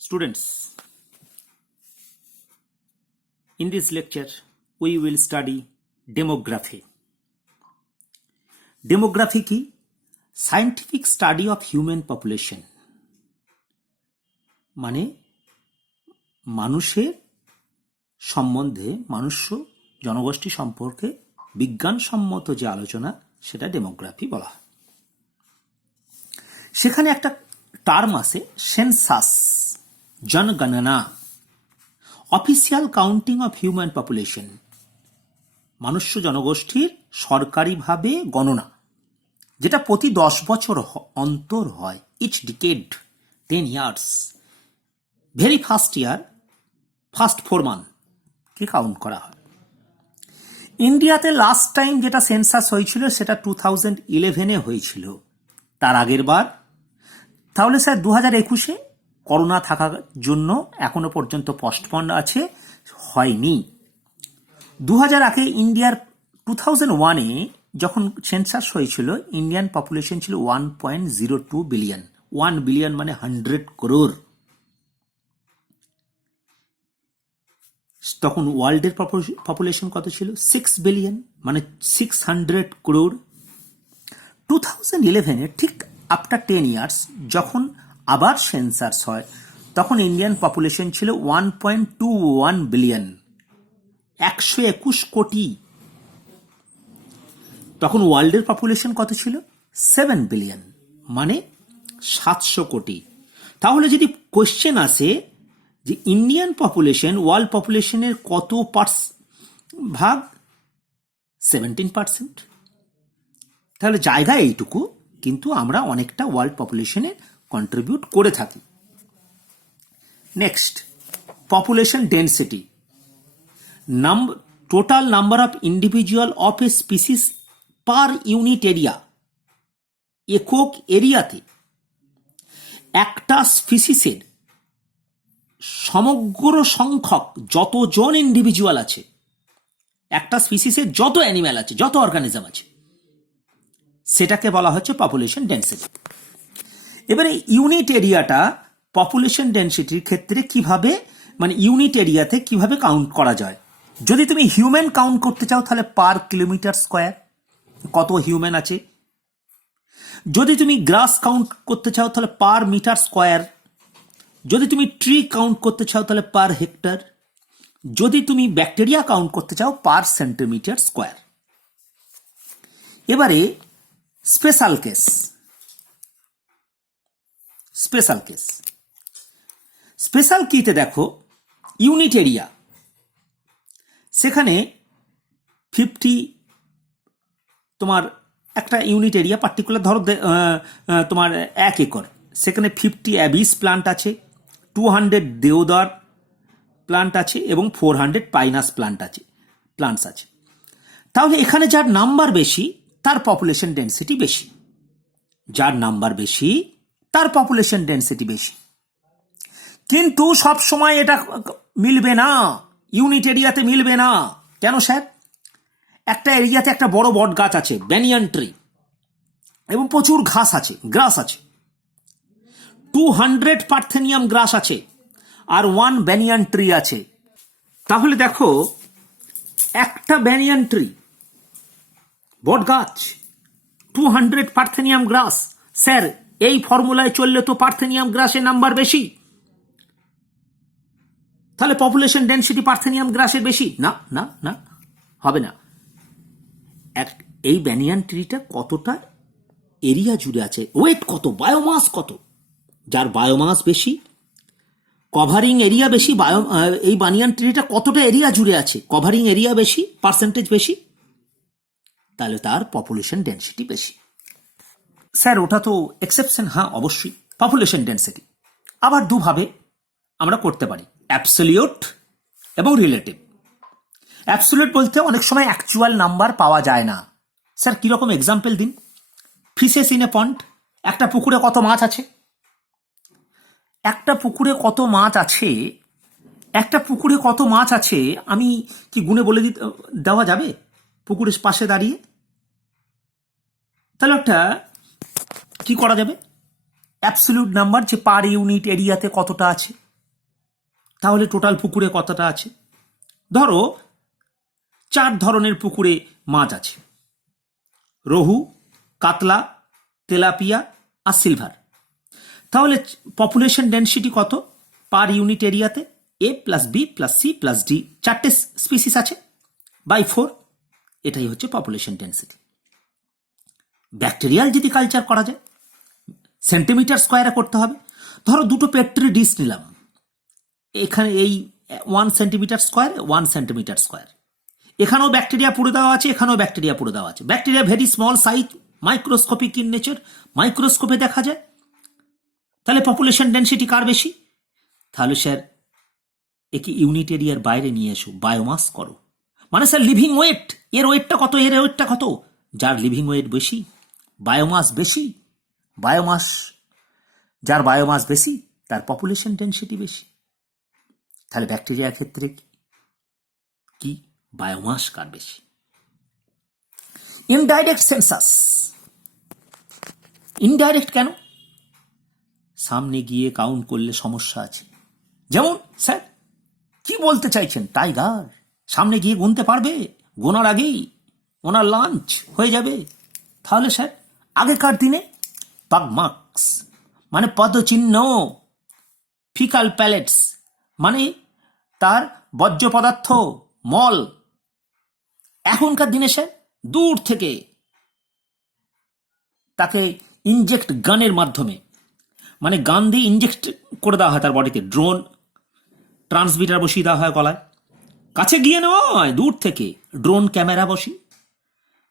Students, in this lecture, we will study demography. Demography কি? Scientific study of human population. মানে মানুষের সম্বন্ধে জনগোষ্ঠী সম্পর্কে বিজ্ঞানসম্মত যে আলোচনা সেটা ডেমোগ্রাফি বলা হয়। সেখানে একটা টার্ম আছে সেন্সাস, জনগণনা, official counting of human population, মনুষ্য জনগোষ্ঠীর সরকারিভাবে গণনা, যেটা প্রতি 10 বছর অন্তর হয়, each decade 10 years. Very first year, first 4 মান্থকে কাউন্ট করা হয়। ইন্ডিয়াতে লাস্ট টাইম যেটা সেন্সাস হয়েছিল সেটা 2011 হয়েছিল, তার আগের বার। তাহলে স্যার 2021 করোনা থাকার জন্য এখনো পর্যন্ত পোস্টপন্ড আছে, হয়নি। 2000 আগে ইন্ডিয়ার 2001 যখন সেন্সাস হয়েছিল, ইন্ডিয়ান পপুলেশন ছিল 1.02 বিলিয়ন। 1 বিলিয়ন মানে 100 করোড়। তখন ওয়ার্ল্ডের পপুলেশন কত ছিল? 6 বিলিয়ন, মানে 600 করোড়। 2011 ঠিক আফটার 10 ইয়ার্স যখন আবার সেন্সাস হয়, তখন ইন্ডিয়ান পপুলেশন ছিল 1.21 বিলিয়ন, 121 কোটি। তখন ওয়ার্ল্ডের পপুলেশন কত ছিল? 7 বিলিয়ন, মানে 700 কোটি। তাহলে যদি কোশ্চেন আসে যে ইন্ডিয়ান পপুলেশন ওয়ার্ল্ড পপুলেশনের কত ভাগ? 17%। তাহলে জায়গা এইটুকু, কিন্তু আমরা অনেকটা ওয়ার্ল্ড পপুলেশনে কন্ট্রিবিউট করে থাকি। Next, population density, total number of individual of A species per unit area. একক এরিয়াতে একটা স্পিসিসের সমগ্র সংখ্যক যতজন ইন্ডিভিজুয়াল আছে, একটা স্পিসিসের যত অ্যানিম্যাল আছে, যত অর্গানিজম আছে, সেটাকে বলা হচ্ছে পপুলেশন ডেন্সিটি। এবারে ইউনিট এরিয়াটা পপুলেশন ডেন্সিটির ক্ষেত্রে কিভাবে, মানে ইউনিট এরিয়াতে কিভাবে কাউন্ট করা যায়? যদি তুমি হিউম্যান কাউন্ট করতে চাও তাহলে পার কিলোমিটার স্কোয়ার কত হিউম্যান আছে। যদি তুমি গ্রাস কাউন্ট করতে চাও তাহলে পার মিটার স্কোয়ার। যদি তুমি ট্রি কাউন্ট করতে চাও তাহলে পার হেক্টর। যদি তুমি ব্যাকটেরিয়া কাউন্ট করতে চাও পার সেন্টিমিটার স্কোয়ার। এবারে স্পেশাল কেস, স্পেশাল কিতে দেখো ইউনিট এরিয়া, সেখানে 50, তোমার একটা ইউনিট এরিয়া পার্টিকুলার ধরো তোমার 1 একর, সেখানে 50 অ্যাবিস প্লান্ট আছে, 200 দেওদার প্লান্ট আছে এবং 400 পাইনাস প্লান্টস আছে। তাহলে এখানে যার নাম্বার বেশি তার পপুলেশন ডেন্সিটি বেশি, যার নাম্বার বেশি তার পপুলেশন ডেন্সিটি বেশি। কিন্তু সব সময় এটা মিলবে না, ইউনিট এরিয়াতে মিলবে না। কেন স্যার? একটা এরিয়াতে একটা বড় বট গাছ আছে, ব্যানিয়ান ট্রি, এবং প্রচুর ঘাস আছে, গ্রাস আছে। 200 পার্থেনিয়াম গ্রাস আছে আর 1 ব্যানিয়ান ট্রি আছে। তাহলে দেখো একটা ব্যানিয়ান ট্রি, বট গাছ, 200 পার্থেনিয়াম গ্রাস। স্যার এই ফর্মুলায় চললে তো পার্থেনিয়াম গ্রাসের নাম্বার বেশি, তাহলে পপুলেশন ডেন্সিটি পার্থেনিয়াম গ্রাসের বেশি। না না না, হবে না। এই ব্যানিয়ান ট্রিটা কতটা এরিয়া জুড়ে আছে, ওয়েট কত, বায়োমাস কত, যার বায়োমাস বেশি, কভারিং এরিয়া বেশি, এই বানিয়ান ট্রিটা কতটা এরিয়া জুড়ে আছে, কভারিং এরিয়া বেশি, পার্সেন্টেজ বেশি, তাহলে তার পপুলেশন ডেন্সিটি বেশি। স্যার ওটা তো এক্সেপশন। হ্যাঁ অবশ্যই, পপুলেশন ডেন্সিটি আবার দুভাবে আমরা করতে পারি, অ্যাবসলিউট এবং রিলেটিভ। অ্যাবসলিউট বলতে অনেক সময় অ্যাকচুয়াল নাম্বার পাওয়া যায় না। স্যার কিরকম এক্সাম্পল দিন? ফিশেস ইন এ পন্ড, একটা পুকুরে কত মাছ আছে? একটা পুকুরে কত মাছ আছে, একটা পুকুরে কত মাছ আছে আমি কি গুণে বলে দেওয়া যাবে পুকুরের পাশে দাঁড়িয়ে? তাহলে একটা কি করা যাবে, অ্যাবসলিউট নাম্বার, যে পার ইউনিট এরিয়াতে কতটা আছে তাহলে টোটাল পুকুরে কতটা আছে? ধরো 4 ধরনের পুকুরে মাছ আছে, রোহু, কাতলা, তেলাপিয়া আর সিলভার। তাহলে পপুলেশন ডেনসিটি কত পার ইউনিট এরিয়াতে? A plus B plus C plus D, 4টে স্পিসিস আছে, বাই 4। এটাই হচ্ছে পপুলেশন ডেনসিটি। ব্যাকটেরিয়াল যদি কালচার করা যায়, সেন্টিমিটার স্কোয়ারে করতে হবে। ধরো দুটো পেট্রি ডিশ নিলাম, এখানে এই 1 সেন্টিমিটার স্কোয়ার 1 সেন্টিমিটার স্কোয়ার, এখানেও ব্যাকটেরিয়া পুড়ে দেওয়া আছে, এখানেও ব্যাকটেরিয়া পুড়ে দেওয়া আছে। Bacteria very small size, microscopic in nature, মাইক্রোস্কোপে দেখা যায়। তাহলে পপুলেশন ডেনসিটি কার বেশি? তাহলে স্যার একে ইউনিট এরিয়ার বাইরে নিয়ে এসো, বায়োমাস করো। মানে স্যার লিভিং ওয়েট, এর ওয়েটটা কত, এর ওয়েটটা কত, যার লিভিং ওয়েট বেশি, বায়োমাস বেশি, বায়োমাস যার বায়োমাস বেশি তার পপুলেশন ডেনসিটি বেশি। তাহলে ব্যাকটেরিয়ার ক্ষেত্রে কি বায়োমাস কার বেশি? Indirect census. ইনডাইরেক্ট কেন? সামনে গিয়ে কাউন্ট করলে সমস্যা আছে। যেমন স্যার কি বলতে চাইছেন, টাইগার সামনে গিয়ে গুনতে পারবে? গোনার আগেই ওনার লাঞ্চ হয়ে যাবে। তাহলে স্যার আগেকার দিনে পাগমার্কস মানে পদচিহ্ন, ফিকাল প্যালেটস মানে তার বর্জ্য পদার্থ, মল। এখনকার দিনে স্যার দূর থেকে তাকে ইনজেক্ট গানের মাধ্যমে, মানে গান দিয়ে ইনজেক্ট করে দেওয়া হয় তার বডিতে, ড্রোন ট্রান্সমিটার বসিয়ে দেওয়া হয় গলায়, কাছে গিয়ে নয় দূর থেকে ড্রোন ক্যামেরা বসিয়ে,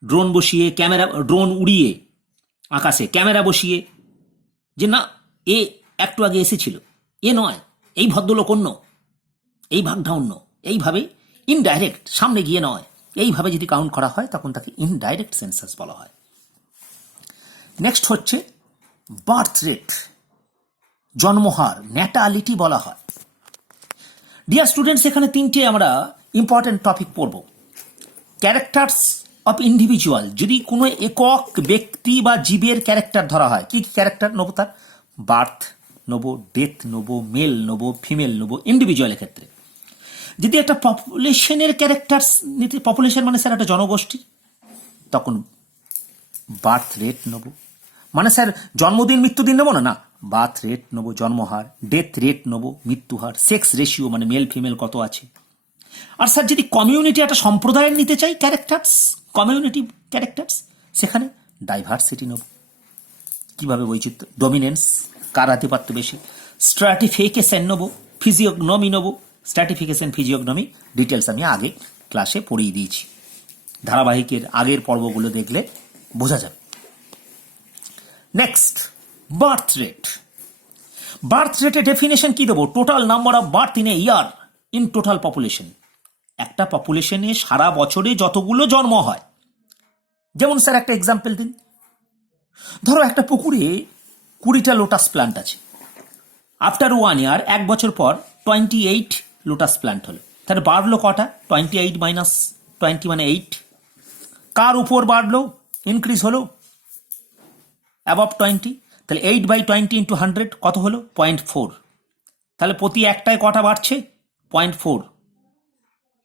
ড্রোন বসিয়ে ক্যামেরা, ড্রোন উড়িয়ে আকাশে ক্যামেরা বসিয়ে, যে না এ একটু আগে এসেছিল, এ নয়, এই ভদ্রলোক অন্য, এই ভাগটা অন্য, এইভাবে ইনডাইরেক্ট, সামনে গিয়ে নয়, এইভাবে যদি কাউন্ট করা হয় তখন তাকে ইনডাইরেক্ট সেন্সাস বলা হয়। নেক্সট হচ্ছে বার্থ রেট, জন্মহার, ন্যাটালিটি বলা হয়। ডিয়ার স্টুডেন্টস, এখানে 3টে আমরা ইম্পর্টেন্ট টপিক পড়ব। ক্যারেক্টার্স অফ ইন্ডিভিজুয়াল, যদি কোনো একক ব্যক্তি বা জীবের ক্যারেক্টার ধরা হয়, কি ক্যারেক্টার নেবো তার? বার্থ নেবো, ডেথ নেবো, মেল নেবো, ফিমেল নেবো ইন্ডিভিজুয়ালের ক্ষেত্রে। যদি একটা পপুলেশনের ক্যারেক্টার্স নিতে, পপুলেশন মানে স্যার একটা জনগোষ্ঠী, তখন বার্থ রেট নেবো। মানে স্যার জন্মদিন মৃত্যুদিন নেবো না, না, বার্থ রেট নেবো, জন্মহার, ডেথ রেট নেবো, মৃত্যুহার, সেক্স রেশিও মানে মেল ফিমেল কত আছে। আর স্যার যদি কমিউনিটি, একটা সম্প্রদায়ের নিতে চাই ক্যারেক্টার্স, কমিউনিটি ক্যারেক্টার্স, সেখানে ডাইভার্সিটি নেব, কিভাবে বৈচিত্র্য, ডমিনেন্স, কার আধিপত্য বেশি, স্ট্র্যাটিফিকেশন নেবো, ফিজিওগনমি নেবো। স্ট্র্যাটিফিকেশন ফিজিওগনমি ডিটেলস আমি আগে ক্লাসে পড়িয়ে দিয়েছি, ধারাবাহিকের আগের পর্বগুলো দেখলে বোঝা যাবে। Next birth rate. বার্থ রেটের ডেফিনেশন কি দেবো? Total number of birth in a year in total population. একটা পপুলেশনে সারা বছরে যতগুলো জন্ম হয়। যেমন স্যার একটা এক্সাম্পল দিন, ধরো একটা পুকুরে 20টা লোটাস প্ল্যান্ট আছে, আফটার 1 ইয়ার, 1 বছর পর 28 লোটাস প্ল্যান্ট হলো, তাহলে বাড়লো কটা? 28 মাইনাস 20 মানে 8। কার উপর বাড়লো, ইনক্রিজ হলো? অ্যাবভ 20। তাহলে 8/20 ইন্টু 100 কত হলো? 0.4। তাহলে প্রতি একটায় কটা বাড়ছে? 0.4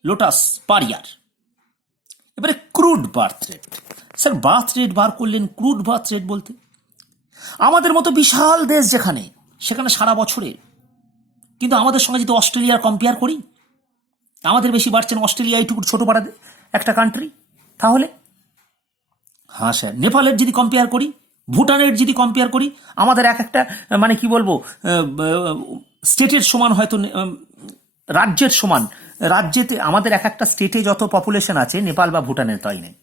লোটাস পার ইয়ার। এবারে crude birth rate. Sir birth rate বার করলেন, ক্রুড বার্থ রেট বলতে আমাদের মতো বিশাল দেশ যেখানে, সেখানে সারা বছরে, কিন্তু আমাদের সঙ্গে যদি অস্ট্রেলিয়ার কম্পেয়ার করি, আমাদের বেশি বাড়ছেন। অস্ট্রেলিয়া এইটুকু ছোট পাড়া একটা কান্ট্রি। তাহলে হ্যাঁ স্যার, নেপালের যদি কম্পেয়ার করি, ভুটানের যদি কম্পেয়ার করি, আমাদের এক একটা মানে কি বলবো, স্টেটের সমান, হয়তো রাজ্যের সমান, রাজ্যেতে আমাদের এক একটা স্টেটে যত পপুলেশন আছে নেপাল বা ভুটানের তাই নেই।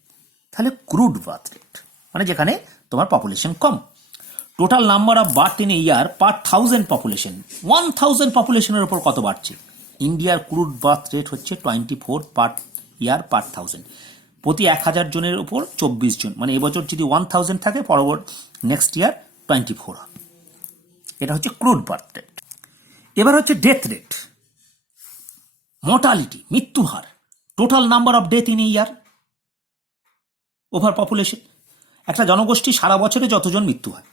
তাহলে ক্রুড বার্থ রেট মানে যেখানে তোমার population com. Total number of birth in a year per 1000 population, 1000 পপুলেশনের উপর কত বাড়ছে? ইন্ডিয়ার ক্রুড বার্থ রেট হচ্ছে 24 পার ইয়ার পার 1000। প্রতি 1000 জনের উপর 24 জন, মানে এবছর যদি 1000 থাকে, পরবর্তী নেক্সট ইয়ার 24 হবে। এটা হচ্ছে ক্রুড বার্থ রেট। এবার হচ্ছে ডেথ রেট, মর্টালিটি, মৃত্যুহার, total number of death in a year over population. একটা জনগোষ্ঠী সারা বছরে যতজন মৃত্যু হয়।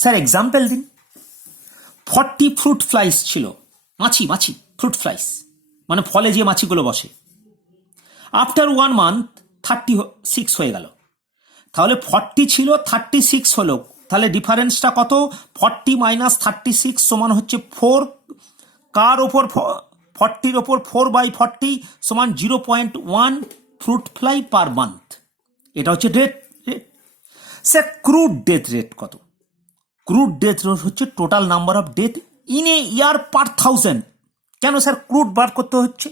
স্যার এক্সাম্পল দিন। 40 ফ্রুট ফ্লাইস ছিল, মাছি, ফ্রুট ফ্লাইস, মানে ফলে যে মাছিগুলো বসে। আফটার 1 মান্থ 36 হয়ে গেল। তাহলে 40 ছিল, 36 হলো। তাহলে ডিফারেন্সটা কত? 40 মাইনাস 36 সমান হচ্ছে 4। কার ওপর? 40-র ওপর 4/40 সমান 0.1 ফ্রুট ফ্লাই পার মান্থ। এটা হচ্ছে rate. Sir crude death rate কত? ক্রুড ডেথ রেট হচ্ছে total number of death in a year per 1000। কেন স্যার ক্রুড বার করতে হচ্ছে?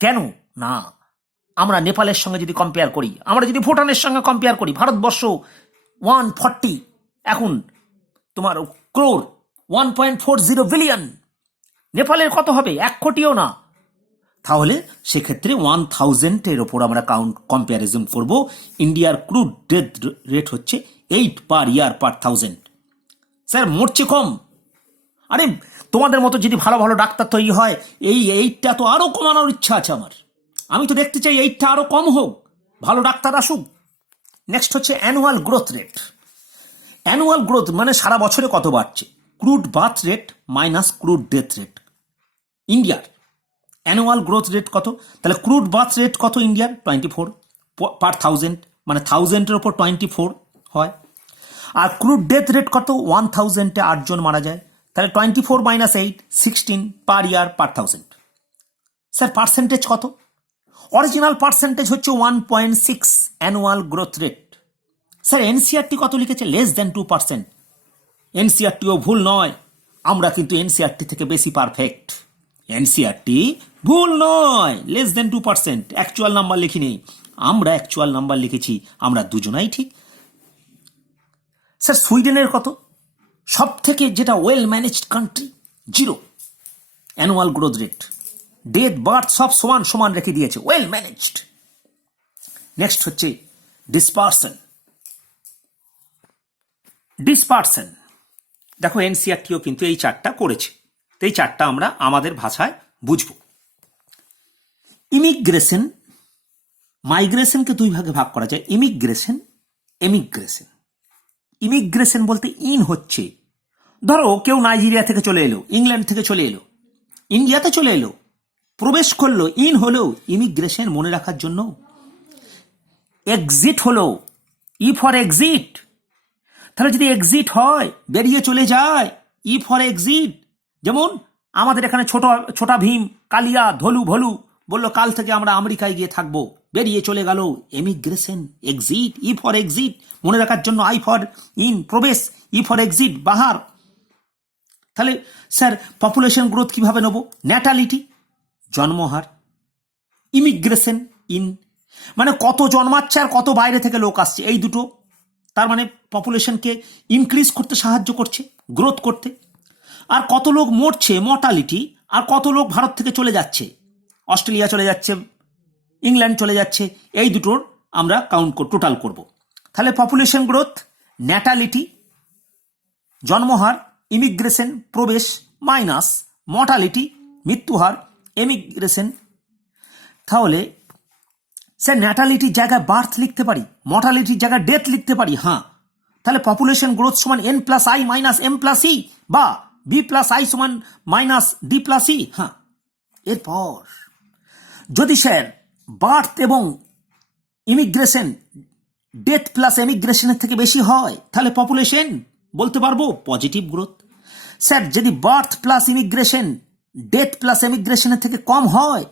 কেন না, আমরা নেপালের সঙ্গে যদি কম্পেয়ার করি, আমরা যদি ভুটানের সঙ্গে কম্পেয়ার করি, ভারতবর্ষ 140 এখন তোমার ক্রোর, 1.40 বিলিয়ন। নেপালের কত হবে? 1 কোটিও না। তাহলে সেক্ষেত্রে 1000-এর ওপর আমরা কম্পারিজন করব। ইন্ডিয়ার ক্রুড ডেথ রেট হচ্ছে 8 পার ইয়ার পার 1000। স্যার মরছে কম। আরে তোমাদের মতো যদি ভালো ভালো ডাক্তার তৈরি হয়, এই 8টা তো আরো কমানোর ইচ্ছা আছে আমার। আমি তো দেখতে চাই 8টা আরো কম হোক, ভালো ডাক্তার আসুক। নেক্সট হচ্ছে annual growth rate. Annual growth মানে সারা বছরে কত বাড়ছে। Crude birth rate minus crude death rate. ইন্ডিয়ার অ্যানুয়াল গ্রোথ রেট কত? তাহলে ক্রুড বার্থ রেট কত ইন্ডিয়ার? 24 পার 1000, মানে 1000-এর ওপর 24 হয়। আর ক্রুড ডেথ রেট কত? 1000-এ 8 জন মারা যায়। তাহলে 24 মাইনাস 8, 16 পার ইয়ার পার 1000। স্যার পার্সেন্টেজ কত? অরিজিনাল পার্সেন্টেজ হচ্ছে 1.6 annual growth rate. Sir NCERT কত লিখেছে? Less than 2%। এনসিআরটিও ভুল নয়, আমরা কিন্তু এনসিআরটি থেকে বেশি পারফেক্ট। এনসিআরটি ভুল নয়, লেস দেন 2%। অ্যাকচুয়াল নাম্বার লিখিনি, আমরা অ্যাকচুয়াল নাম্বার লিখেছি, আমরা দুজনাই ঠিক। স্যার সুইডেনের কত? সব থেকে যেটা well managed country, 0 annual growth rate. Death birth সব সমান সমান রেখে দিয়েছে, ওয়েল ম্যানেজড। নেক্সট হচ্ছে ডিসপারশন। ডিসপারশন দেখো এনসিআরটিও কিন্তু এই চারটা করেছে, তো এই চারটা আমরা আমাদের ভাষায় বুঝব। ইমিগ্রেশন, মাইগ্রেশনকে 2 ভাগে ভাগ করা যায়, ইমিগ্রেশন, এমিগ্রেশন। ইমিগ্রেশন বলতে ইন হচ্ছে, ধরো কেউ নাইজেরিয়া থেকে চলে এলো, ইংল্যান্ড থেকে চলে এলো, ইন্ডিয়াতে চলে এলো, প্রবেশ করলো, ইন হলো ইমিগ্রেশন মনে রাখার জন্য। এক্সিট হলো ই ফর এক্সিট। তাহলে যদি এক্সিট হয়, বেরিয়ে চলে যায়, ই ফর এক্সিট। যেমন আমাদের এখানে ছোটা ভীম, কালিয়া, ধলু, ভলু বললো কাল থেকে আমরা আমেরিকায় গিয়ে থাকবো, বেরিয়ে চলে গেল, emigration. Exit, E for exit মনে রাখার জন্য, আই ফর ইন প্রবেশ, ই ফর এক্সিট বাহার। তাহলে স্যার পপুলেশন গ্রোথ কিভাবে নেব? ন্যাটালিটি, জন্মহার। ইমিগ্রেশন, ইন মানে কত জন্মাচ্ছে আর কত বাইরে থেকে লোক আসছে, এই দুটো। তার মানে পপুলেশনকে ইনক্রিজ করতে সাহায্য করছে, গ্রোথ করতে। আর কত লোক মরছে, মর্টালিটি। আর কত লোক ভারত থেকে চলে যাচ্ছে, অস্ট্রেলিয়া চলে যাচ্ছে, ইংল্যান্ড চলে যাচ্ছে, এই দুটোর আমরা টোটাল করব। তাহলে পপুলেশন গ্রোথ, ন্যাটালিটি, জন্মহার, ইমিগ্রেশন প্রবেশ, মাইনাস মর্টালিটি মৃত্যুহার, এমিগ্রেশন। তাহলে স্যার ন্যাটালিটির জায়গায় বার্থ লিখতে পারি, মর্টালিটির জায়গায় ডেথ লিখতে পারি। হ্যাঁ, তাহলে পপুলেশন গ্রোথ সমান n plus I minus M plus E, বা বি প্লাস আই সমান মাইনাস ডি প্লাস ই। হ্যাঁ, এরপর যদি স্যার বার্থ এবং ইমিগ্রেশন ডেথ প্লাস এমিগ্রেশনের থেকে বেশি হয়, তাহলে পপুলেশন বলতে পারবো পজিটিভ গ্রোথ। স্যার যদি birth plus immigration death plus এমিগ্রেশনের থেকে কম হয়,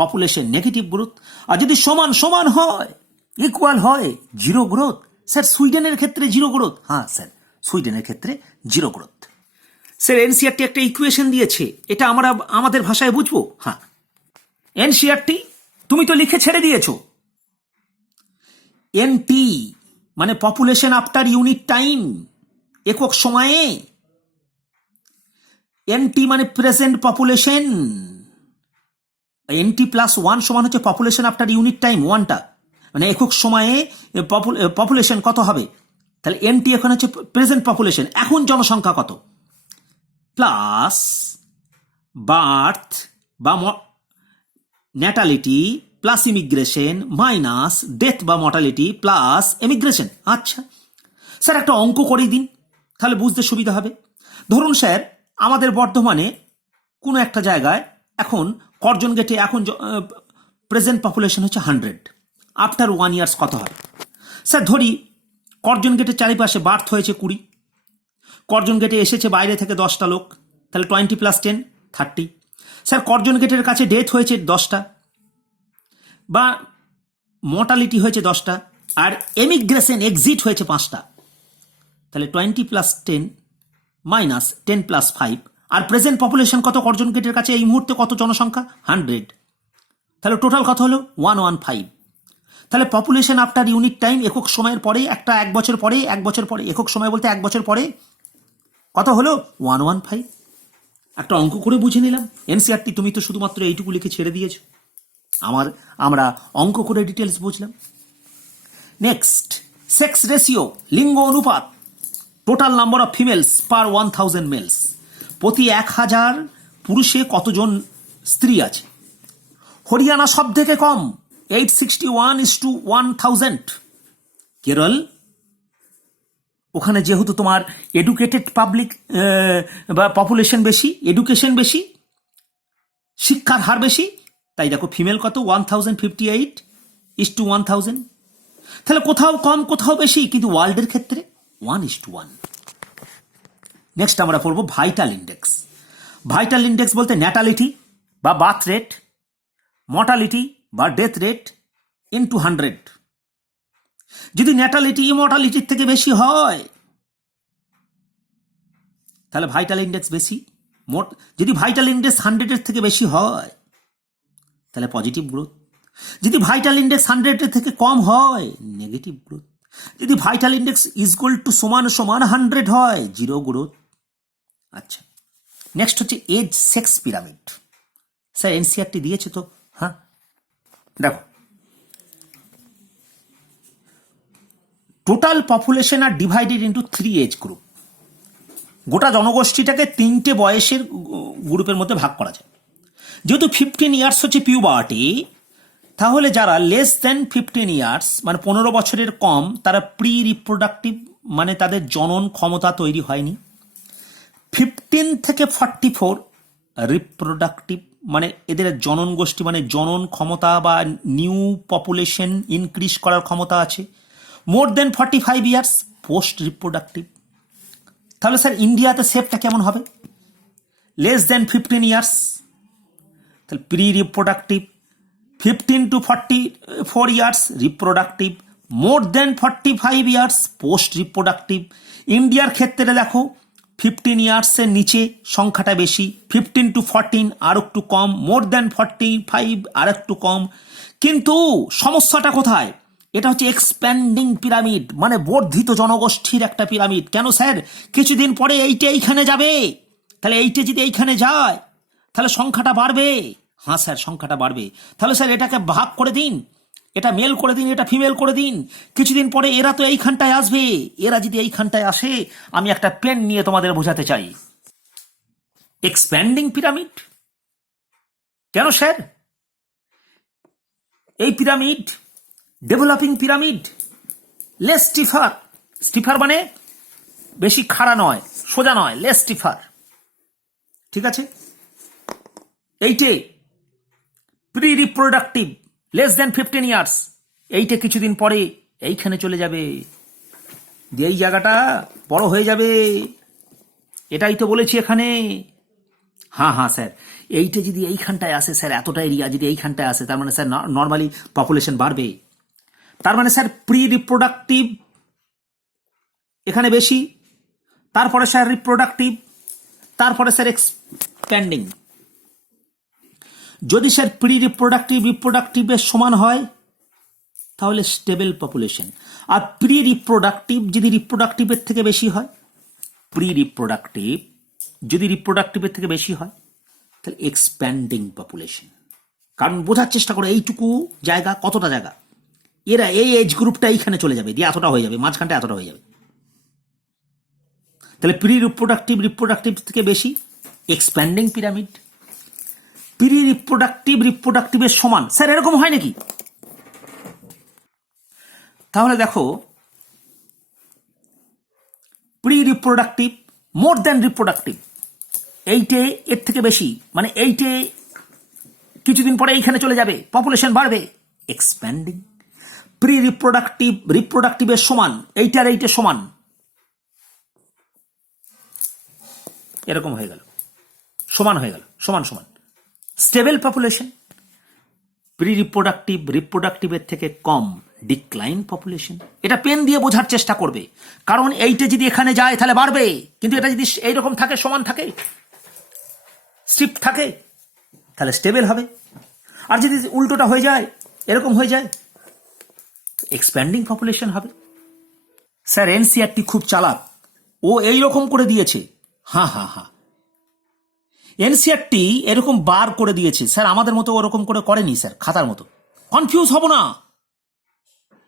পপুলেশন নেগেটিভ গ্রোথ। আর যদি সমান সমান হয়, ইকুয়াল হয়, 0 গ্রোথ। স্যার সুইডেনের ক্ষেত্রে 0 গ্রোথ। হ্যাঁ স্যার, সুইডেনের ক্ষেত্রে 0 গ্রোথ। স্যার এনসিআরটি একটা ইকুয়েশন দিয়েছে, এটা আমরা আমাদের ভাষায় বুঝবো। হ্যাঁ, এনসিআরটি তুমি তো লিখে ছেড়ে দিয়েছো। এনটি মানে পপুলেশন আফটার ইউনিট টাইম, একক সময়ে। এনটি মানে প্রেজেন্ট পপুলেশন। এনটি প্লাস 1 সমান হচ্ছে পপুলেশন আফটার ইউনিট টাইম, 1টা মানে একক সময়ে পপুলেশন কত হবে। তাহলে এনটি এখন হচ্ছে প্রেজেন্ট পপুলেশন, এখন জনসংখ্যা কত, প্লাস বার্থ বা ন্যাটালিটি প্লাস ইমিগ্রেশন মাইনাস ডেথ বা মর্টালিটি প্লাস এমিগ্রেশন। আচ্ছা স্যার একটা অঙ্ক করেই দিন, তাহলে বুঝতে সুবিধা হবে। ধরুন স্যার আমাদের বর্ধমানে কোনো একটা জায়গায় এখন কর্জন গেটে এখন প্রেজেন্ট পপুলেশন হচ্ছে 100, আফটার 1 ইয়ার্স কত হয়? স্যার ধরি কর্জন গেটের চারিপাশে বার্থ হয়েছে 20, কর্জন গেটে এসেছে বাইরে থেকে 10টা লোক, তাহলে 20 + 10 30। স্যার কর্জন গেটের কাছে ডেথ হয়েছে 10টা, বা মর্টালিটি হয়েছে 10টা, আর এমিগ্রেশন এক্সিট হয়েছে 5টা, তাহলে 20 + 10 মাইনাস 10 + 5, আর প্রেজেন্ট পপুলেশন কত কর্জন গেটের কাছে এই মুহূর্তে, কত জনসংখ্যা? 100, তাহলে টোটাল কত হলো? 115। তাহলে পপুলেশন আফটার ইউনিট টাইম, একক সময়ের পরে, একটা 1 বছর পরে, 1 বছর পরে, একক সময় বলতে 1 বছর পরে কত হলো? 115। একটা অঙ্ক করে বুঝে নিলাম। এনসিআরটি তুমি তো শুধুমাত্র এইটুকু লিখে ছেড়ে দিয়েছো, আমরা অঙ্ক করে ডিটেলস বুঝলাম। নেক্সট, সেক্স রেশিও, লিঙ্গ অনুপাত, টোটাল নাম্বার অফ ফিমেলস পার 1000 মেলস, প্রতি 1000 পুরুষে কতজন স্ত্রী আছে? হরিয়ানা সব থেকে কম, 861:1000। কেরল, ওখানে যেহেতু তোমার এডুকেটেড পাবলিক বা পপুলেশন বেশি, এডুকেশন বেশি, শিক্ষার হার বেশি, তাই দেখো ফিমেল কত? 1058:1000। তাহলে কোথাও কম কোথাও বেশি, কিন্তু ওয়ার্ল্ডের ক্ষেত্রে 1:1। নেক্সট আমরা পড়বো ভাইটাল ইন্ডেক্স। ভাইটাল ইন্ডেক্স বলতে ন্যাটালিটি বা বার্থ রেট, মর্টালিটি বা ডেথ রেট ইনটু 100। যদি ন্যাটালিটি ইমর্টালিটির থেকে বেশি হয় তাহলে ভাইটাল ইন্ডেক্স বেশি। যদি ভাইটাল ইন্ডেক্স 100-এর থেকে বেশি হয় তাহলে পজিটিভ গ্রোথ। যদি ভাইটাল ইন্ডেক্স 100-এর থেকে কম হয় নেগেটিভ গ্রোথ। যদি ভাইটাল ইন্ডেক্স ইজগুয়াল টু সমান 100 হয়, জিরো গ্রোথ। আচ্ছা, নেক্সট হচ্ছে age sex pyramid. Sir NCERT দিয়েছে তো? হ্যাঁ, দেখো total population are divided into 3 age group. গোটা জনগোষ্ঠীটাকে 3টে বয়সের গ্রুপের মধ্যে ভাগ করা যায়। যেহেতু 15 ইয়ার্স হচ্ছে পিউবার্টি, তাহলে যারা লেস দেন 15 ইয়ার্স মানে 15 বছরের কম, তারা প্রি রিপ্রোডাক্টিভ মানে তাদের জনন ক্ষমতা তৈরি হয়নি। 15 থেকে 44 রিপ্রোডাক্টিভ মানে এদের জনন গোষ্ঠী মানে জনন ক্ষমতা বা নিউ পপুলেশন ইনক্রিজ করার ক্ষমতা আছে। More than 45 years post reproductive. তাহলে স্যার ইন্ডিয়াতে শেপটা কেমন হবে? লেস দেন 15 ইয়ার্স তাহলে pre reproductive, 15 to 44 years reproductive, more than 45 years post reproductive. ইন্ডিয়ার ক্ষেত্রে দেখো 15 ইয়ার্সের নিচে সংখ্যাটা বেশি, 15 to 14 আর একটু কম, মোর দেন 45 আর একটু কম। কিন্তু সমস্যাটা কোথায়? এটা হচ্ছে এক্সপ্যান্ডিং পিরামিড, মানে বর্ধিত জনগোষ্ঠীর একটা পিরামিড। কেন স্যার? কিছুদিন পরে এইটা এইখানে যাবে, তাহলে এইটা যদি এইখানে যায় তাহলে সংখ্যাটা বাড়বে। হ্যাঁ স্যার, সংখ্যাটা বাড়বে। তাহলে স্যার এটাকে ভাগ করে দিন, এটা মেল করে দিন, এটা ফিমেল করে দিন। কিছুদিন পরে এরা তো এইখানটায় আসবে। এরা যদি এইখানটায় আসে, আমি একটা পেন নিয়ে তোমাদের বোঝাতে চাই। এক্সপ্যান্ডিং পিরামিড কেন স্যার? এই পিরামিড ডেভেলপিং পিরামিড, লেস স্টিফার। স্টিফার মানে বেশি খাড়া নয়, সোজা নয়, লেস স্টিফার। ঠিক আছে? এইটে pre reproductive less than 15 years, এইটা কিছুদিন পরে এইখানে চলে যাবে, এই জায়গাটা বড় হয়ে যাবে। এটাই তো বলেছি এখানে। হ্যাঁ হ্যাঁ স্যার, এইটা যদি এইখানটায় আসে স্যার, এতটা এরিয়া যদি এইখানটায় আসে, তার মানে স্যার নর্মালি পপুলেশন বাড়বে। তার মানে স্যার প্রি রিপ্রোডাক্টিভ এখানে বেশি, তারপরে স্যার রিপ্রোডাক্টিভ, তারপরে স্যার এক্সপ্যান্ডিং। যদি স্যার প্রি রিপ্রোডাক্টিভ রিপ্রোডাক্টিভের সমান হয় তাহলে স্টেবল পপুলেশন, আর প্রি রিপ্রোডাক্টিভ যদি রিপ্রোডাক্টিভের থেকে বেশি হয়, প্রি রিপ্রোডাক্টিভ যদি রিপ্রোডাক্টিভের থেকে বেশি হয় তাহলে এক্সপ্যান্ডিং পপুলেশন। কারণ বোঝার চেষ্টা করো এইটুকু জায়গা কতটা জায়গা, এরা এই এজ গ্রুপটা এইখানে চলে যাবে, দিয়ে এতটা হয়ে যাবে, মাঝখানটা এতটা হয়ে যাবে। তাহলে প্রি রিপ্রোডাক্টিভ রিপ্রোডাক্টিভ থেকে বেশি, এক্সপ্যান্ডিং পিরামিড। প্রি রিপ্রোডাক্টিভ রিপ্রোডাক্টিভের সমান, স্যার এরকম হয় নাকি? তাহলে দেখো প্রি রিপ্রোডাক্টিভ মোর দেন রিপ্রোডাক্টিভ, এইটে এর থেকে বেশি, মানে এইটে কিছুদিন পরে এইখানে চলে যাবে, পপুলেশন বাড়বে, এক্সপ্যান্ডিং। প্রি রিপ্রোডাক্টিভের সমান, এইটার এইটে সমান, এরকম হয়ে গেল, সমান হয়ে গেল, সমান সমান। Stable population. প্রি রিপ্রোডাক্টিভের থেকে কম, ডিক্লাইন পপুলেশন। এটা পেন দিয়ে বোঝার চেষ্টা করবে, কারণ এইটা যদি এখানে যায় তাহলে বাড়বে, কিন্তু এটা যদি এইরকম থাকে, সমান থাকে, স্ট্রিপ থাকে, তাহলে স্টেবল হবে। আর যদি উল্টোটা হয়ে যায়, এরকম হয়ে যায়, এক্সপ্যান্ডিং পপুলেশন হবে। স্যার এনসিআরটি খুব চালাক, ও এইরকম করে দিয়েছে। হ্যাঁ হ্যাঁ হ্যাঁ, এনসিআরটি এরকম বার করে দিয়েছে স্যার, আমাদের মতো ওরকম করে করেনি স্যার, খাতার মতো। কনফিউজ হব না।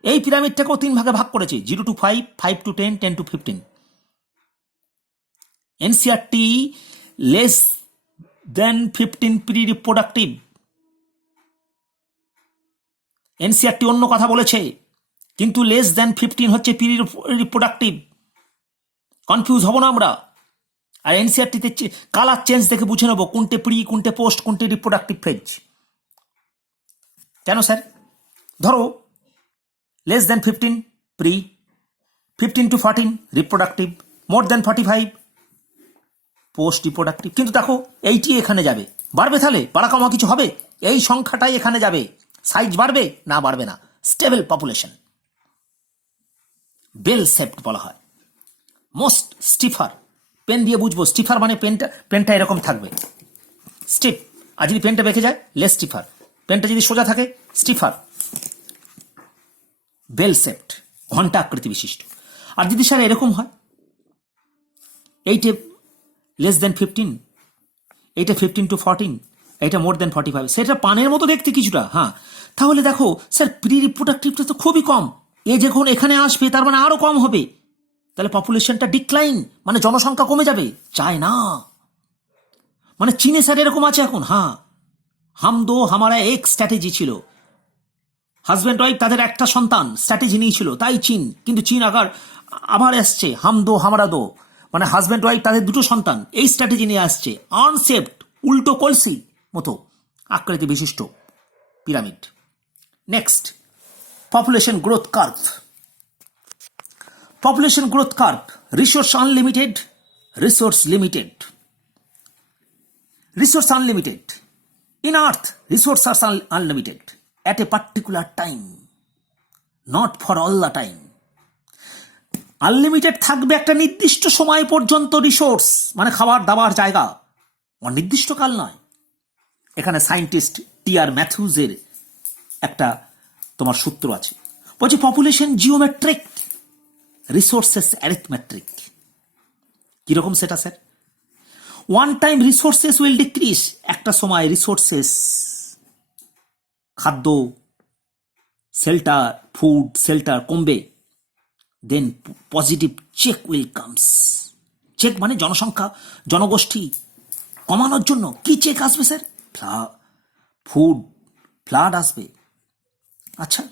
এই পিরামিডটাকেও 3 ভাগে ভাগ করেছে, 0 to 5, 5 to 10, 10 to 15। NCERT less than 15 pre reproductive. NCERT অন্য কথা বলেছে, কিন্তু লেস দেন 15 হচ্ছে প্রি রিপ্রোডাক্টিভ। কনফিউজ হব না আমরা। আর এনসিআরটিতে কালার চেঞ্জ দেখে বুঝে নেবো কোনটে প্রি, কোনটে পোস্ট, কোনটে রিপ্রোডাক্টিভ ফেজ। কেন স্যার? ধরো less than 15 pre, 15 to 14 reproductive, more than 45 post reproductive. কিন্তু দেখো এইটি এখানে যাবে, বাড়বে, তাহলে বাড়া কমা কিছু হবে, এই সংখ্যাটাই এখানে যাবে। সাইজ বাড়বে না বাড়বে না, স্টেবল পপুলেশন। বেল শেপড বলা হয়। মোস্ট স্টিফার, পেন দিয়ে বুঝবো, স্টিফার মানে পেনটা এরকম থাকবে, স্টিফ। আর যদি পেনটা বেঁকে যায়, লেস স্টিফার। পেনটা যদি সোজা থাকে, স্টিফার। বেল শেপড, ঘন্টা আকৃতি বিশিষ্ট। আর যদি স্যার এরকম হয়, এইটে লেস দেন 15, এইটা 15 to 14, এইটা মোর দেন 45, সেটা পানের মতো দেখতে কিছুটা। হ্যাঁ, তাহলে দেখো স্যার প্রি রিপ্রোডাক্টিভটা তো খুবই কম, এ যখন এখানে আসবে তার মানে আরো কম হবে, তাহলে পপুলেশনটা ডিক্লাইন, মানে জনসংখ্যা কমে যাবে। চায় না, মানে চীনে স্যার এরকম আছে এখন। হ্যাঁ, হাম দো হামারা এক স্ট্র্যাটেজি ছিল, হাজব্যান্ড ওয়াইফ তাদের একটা সন্তান স্ট্র্যাটেজি নিয়েছিল, তাই চীন। কিন্তু চীন আবার আসছে হাম দো হামারা দো, মানে হাজব্যান্ড ওয়াইফ তাদের দুটো সন্তান, এই স্ট্র্যাটেজি নিয়ে আসছে। আনশেপড, উল্টো কলসি মতো আকৃতি বিশিষ্ট pyramid. Next, population growth curve. Population growth curve, resource unlimited, resource limited. Resource unlimited. In earth, resources are unlimited at a particular time, not for all the time. Unlimited থাকবে একটা নির্দিষ্ট সময় পর্যন্ত রিসোর্স, মানে খাবার দাবার জায়গা, অনির্দিষ্টকাল নয়। এখানে সায়েন্টিস্ট টি.আর. ম্যাথিউজের একটা তোমার সূত্র আছে, বলছে পপুলেশন জিওমেট্রিক, রিসোর্সেস অ্যারিথমেট্রিক। কিরকম সেটা sir? One time resources will decrease, একটা সময় রিসোর্সেস, খাদ্য, শেল্টার, ফুড, শেল্টার কমবে। Then positive check will comes. Check মানে জনসংখ্যা, জনগোষ্ঠী কমানোর জন্য কি চেক আসবে স্যার? ফুড, ফ্লাড আসবে। আচ্ছা,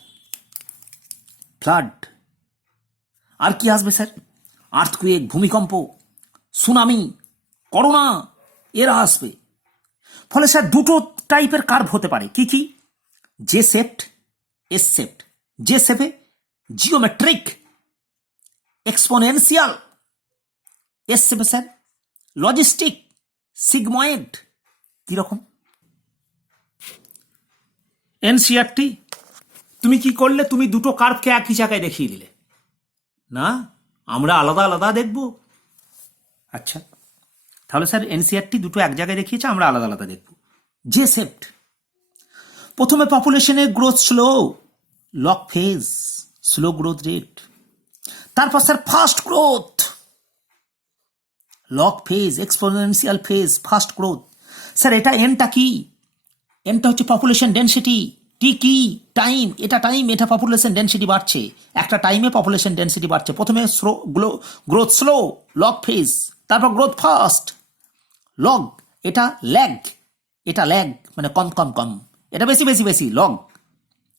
ফ্লাড। আর কি আসবে স্যার? আর্থকুয়েক, ভূমিকম্প, সুনামি, করোনা, এরা আসবে। ফলে স্যার দুটো টাইপের কার্ভ হতে পারে। কি কি? J shaped, S shaped. J শেপে জিওমেট্রিক, এক্সপোনেনশিয়াল। এস শেপে স্যার লজিস্টিক, সিগময়েড। কিরকম? এনসিআরটি তুমি কি করলে? তুমি দুটো কার্ভকে একই জায়গায় দেখিয়ে দিলে। না, আমরা আলাদা আলাদা দেখব। আচ্ছা, তাহলে স্যার এনসিআরটি দুটো এক জায়গায় দেখিয়েছে, আমরা আলাদা আলাদা দেখব। জে শেপড, প্রথমে পপুলেশনের growth slow, lag phase, slow growth rate. তারপর sir fast growth, log phase, exponential phase, fast growth. Sir এটা এনটা কি? এনটা হচ্ছে পপুলেশন ডেন্সিটি। টি কি? টাইম। এটা টাইম, এটা পপুলেশন ডেন্সিটি বাড়ছে, একটা টাইমে পপুলেশন ডেন্সিটি বাড়ছে। প্রথমে গ্রোথ স্লো, লক ফেজ, তারপর গ্রোথ ফাস্ট, লগ। এটা ল্যাগ, এটা ল্যাগ মানে কম কম কম, এটা বেশি বেশি বেশি, লগ।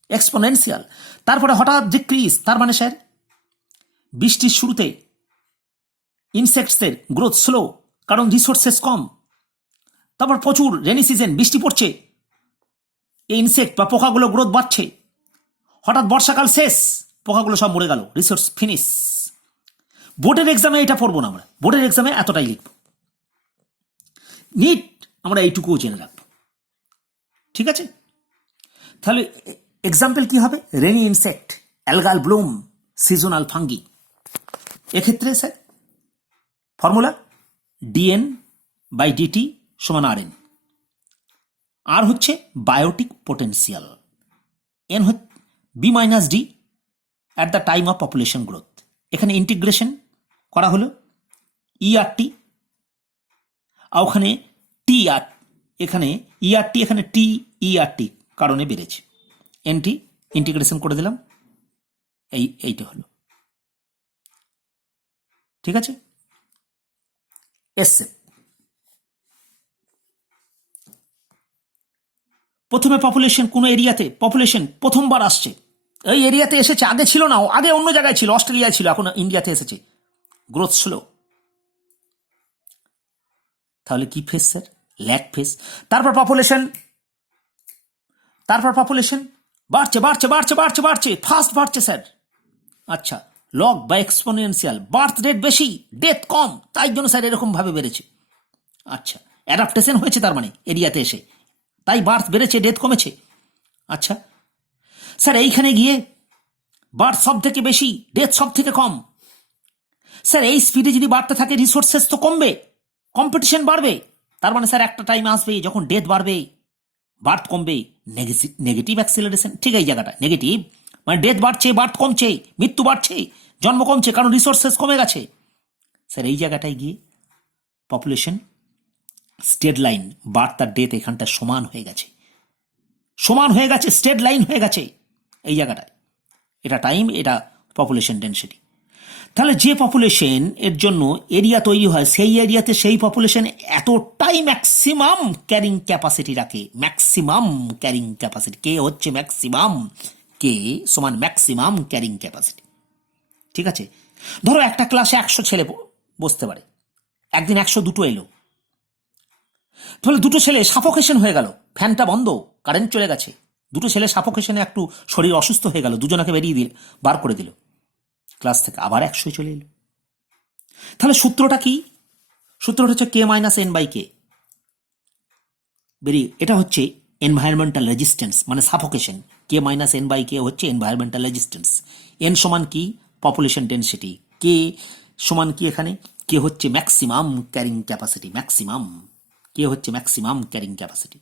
এক্সপোনেনশিয়াল, তারপরে হঠাৎ ডিক্রিজ। তার মানে স্যার বৃষ্টির শুরুতে ইনসেক্টসের গ্রোথ স্লো, কারণ রিসোর্সেস কম, তারপর প্রচুর রেনি সিজন, বৃষ্টি পড়ছে, এই ইনসেক্ট বা পোকাগুলো গ্রোথ বাড়ছে। হঠাৎ বর্ষাকাল শেষ, পোকাগুলো সব মরে গেল, রিসোর্স ফিনিশ। বোর্ডের এক্সামে এটা পড়বো না আমরা, বোর্ডের এক্সামে এতটাই লিখব। নিট আমরা এইটুকুও জেনে রাখবো, ঠিক আছে? তাহলে এক্সাম্পল কি হবে? Rainy insect, algal bloom, seasonal fungi. এক্ষেত্রে স্যার ফর্মুলা dN/dt = RN। আর হচ্ছে biotic potential, N B-D at the time of population growth. এখানে ইন্টিগ্রেশন করা হলো ERT, আর ওখানে TR, এখানে ERT, এখানে TERT কারণে বেড়েছে। NT ইন্টিগ্রেশন করে দিলাম, এইটা হলো, ঠিক আছে? এসে প্রথমে পপুলেশন, কোন এরিয়াতে পপুলেশন প্রথমবার আসছে, এই এরিয়াতে এসেছে, আগে ছিল না, আগে অন্য জায়গায় ছিল, অস্ট্রেলিয়ায় ছিল, এখন ইন্ডিয়াতে এসেছে, গ্রোথ স্লো। তাহলে কি ফেস স্যার? Lag face. তারপর পপুলেশন বাড়ছে বাড়ছে বাড়ছে বাড়ছে বাড়ছে, ফাস্ট বাড়ছে স্যার। আচ্ছা, লগ বা এক্সপোনেনশিয়াল, বার্থ রেট বেশি, ডেথ কম, তাই জন্য স্যার এরকম ভাবে বেড়েছে। আচ্ছা, অ্যাডাপ্টেশন হয়েছে তার মানে এরিয়াতে এসে, তাই বার্থ বেড়েছে, ডেথ কমেছে। আচ্ছা স্যার, এইখানে গিয়ে বার্থ সব থেকে বেশি, ডেথ সব থেকে কম। স্যার এই স্পিডে যদি বাড়তে থাকে রিসোর্সেস তো কমবে, কম্পিটিশন বাড়বে, তার মানে স্যার একটা টাইম আসবে যখন ডেথ বাড়বে, বার্থ কমবে, নেগেটিভ অ্যাক্সিলারেশন। ঠিক এই জায়গাটা নেগেটিভ, মানে ডেথ বাড়ছে, বার্থ কমছে, মৃত্যু বাড়ছে, জন্ম কমছে, কারণ রিসোর্সেস কমে গেছে। স্যার এই জায়গাটায় গিয়ে পপুলেশন স্টেট লাইন, বার্থ আর ডেথ এখানটা সমান হয়ে গেছে, স্টেট লাইন হয়ে গেছে এই জায়গাটায়। এটা টাইম, এটা পপুলেশন ডেনসিটি। তাহলে যে পপুলেশন এর জন্য এরিয়া তৈরি হয়, সেই এরিয়াতে সেই পপুলেশন এতটাই ম্যাক্সিমাম ক্যারিং ক্যাপাসিটি রাখে, ম্যাক্সিমাম ক্যারিং ক্যাপাসিটি। কে হচ্ছে ম্যাক্সিমাম, কে সমান ম্যাক্সিমাম ক্যারিং ক্যাপাসিটি, ঠিক আছে? ধরো একটা ক্লাসে 100 ছেলে বসতে পারে, একদিন 102 এলো, তাহলে দুটো ছেলে সাফোকেশন হয়ে গেল, ফ্যানটা বন্ধ, কারেন্ট চলে গেছে, দুটো ছেলে সাফোকেশনে একটু শরীর অসুস্থ হয়ে গেল, দুজনকে বেরিয়ে দিয়ে বার করে দিল ক্লাস থেকে, আবার 100 চলে এলো। তাহলে সূত্রটা কি? সূত্রটা হচ্ছে K-N/K বেরিয়ে, এটা হচ্ছে এনভায়রনমেন্টাল রেজিস্ট্যান্স, মানে সাফোকেশন। K-N/K হচ্ছে এনভায়রনমেন্টাল রেজিস্ট্যান্স। N সমান কি? Population density. K সমান কি? এখানে K হচ্ছে maximum carrying capacity, maximum, K হচ্ছে maximum carrying capacity.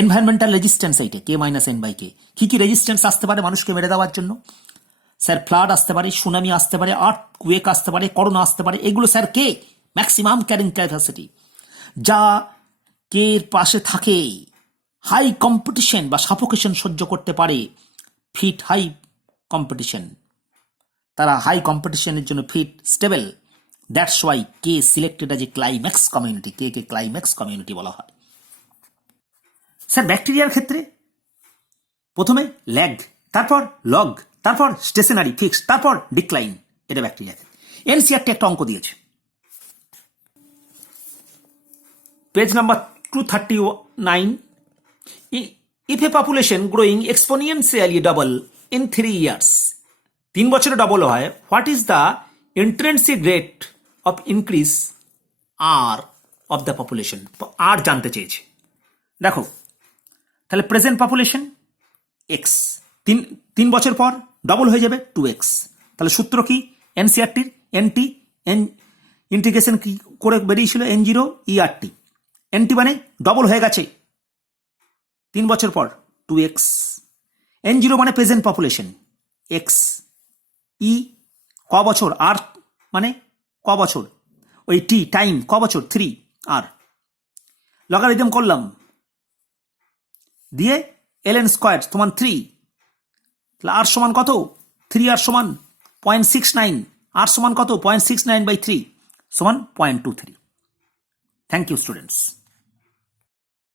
Environmental resistance এইটা K-N/K। কি কি রেজিস্ট্যান্স আসতে পারে মানুষকে মেরে দেওয়ার জন্য? স্যার ফ্লাড আসতে পারে, সুনামি আসতে পারে, আর্থকুয়েক আসতে পারে, করোনা আসতে পারে, এগুলো স্যার কে ম্যাক্সিমাম ক্যারিং ক্যাপাসিটি। যা কে এর পাশে থাকে, হাই কম্পিটিশন বা সাফোকেশন সহ্য করতে পারে, ফিট হাই কম্পিটিশন, তারা হাই কম্পিটিশনের জন্য fit, stable. That's why K selected as a climax community, K climax community বলা হয়। স্যার ব্যাকটেরিয়ার ক্ষেত্রে প্রথমে ল্যাগ, তারপর লগ, তারপর স্টেশনারি ফিক্স, তারপর ডিক্লাইন। এটা ব্যাকটেরিয়া। এনসিআরটি একটা অঙ্ক দিয়েছে, page number 239। If a population growing exponentially double in 3 years, 3 বছরে ডবল হয়, what is the intrinsic rate of increase r of the population? R জানতে চেয়েছে। দেখো তাহলে প্রেজেন্ট পপুলেশন এক্স, 3 বছর পর ডবল হয়ে যাবে 2x। তাহলে সূত্র কি এনসিআরটির? এনটি ইন্টিগ্রেশন কি করে বেরিয়েছিল? N0 ERT। এনটি মানে ডবল হয়ে গেছে 3 বছর পর 2x। N0 মানে প্রেজেন্ট পপুলেশন, x ই ক বছর, আর মানে ক বছর, ওই টি টাইম ক বছর, 3 আর লগারিদম করলাম দিয়ে ln স্কয়ার সমান 3। তাহলে আর সমান কত? 3r সমান 0.69, আর সমান কত? 0.69/3 সমান 0.23। Thank you students.